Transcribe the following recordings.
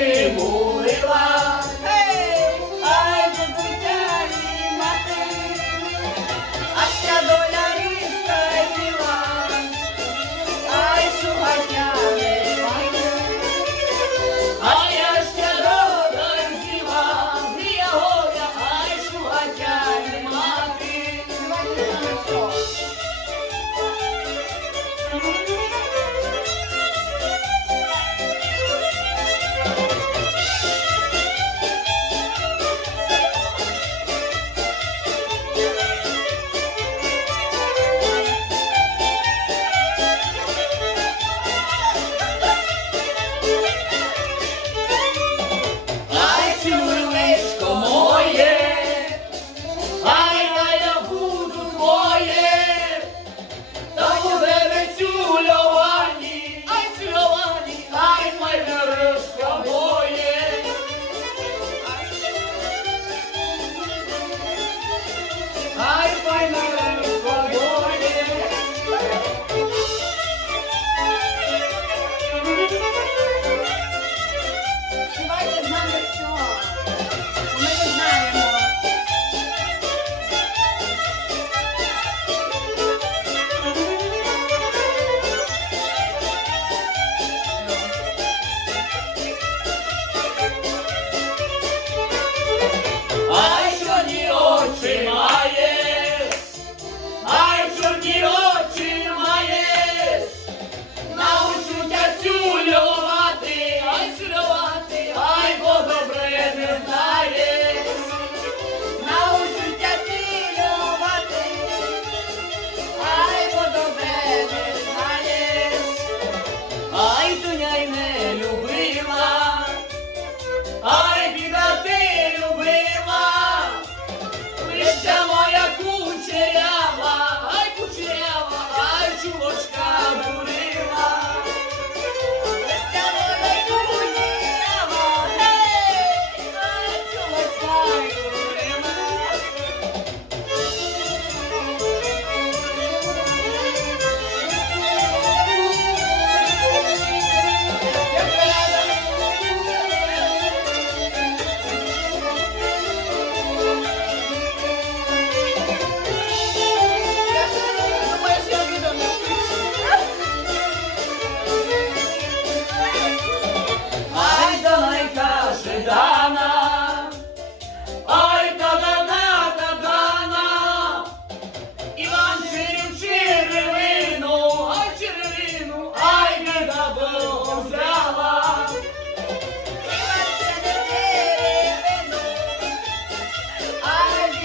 primo.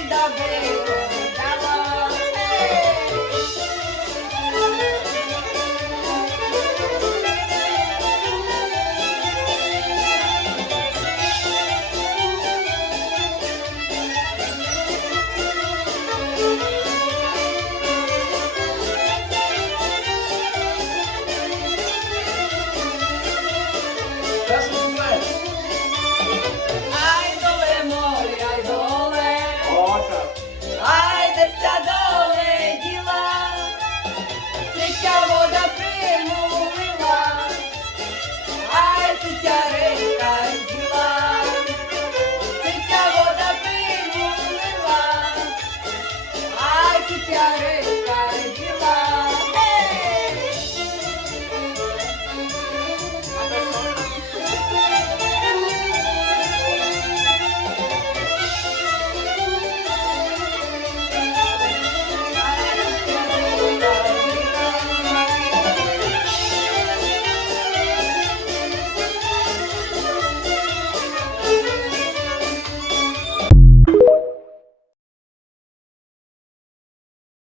The vez.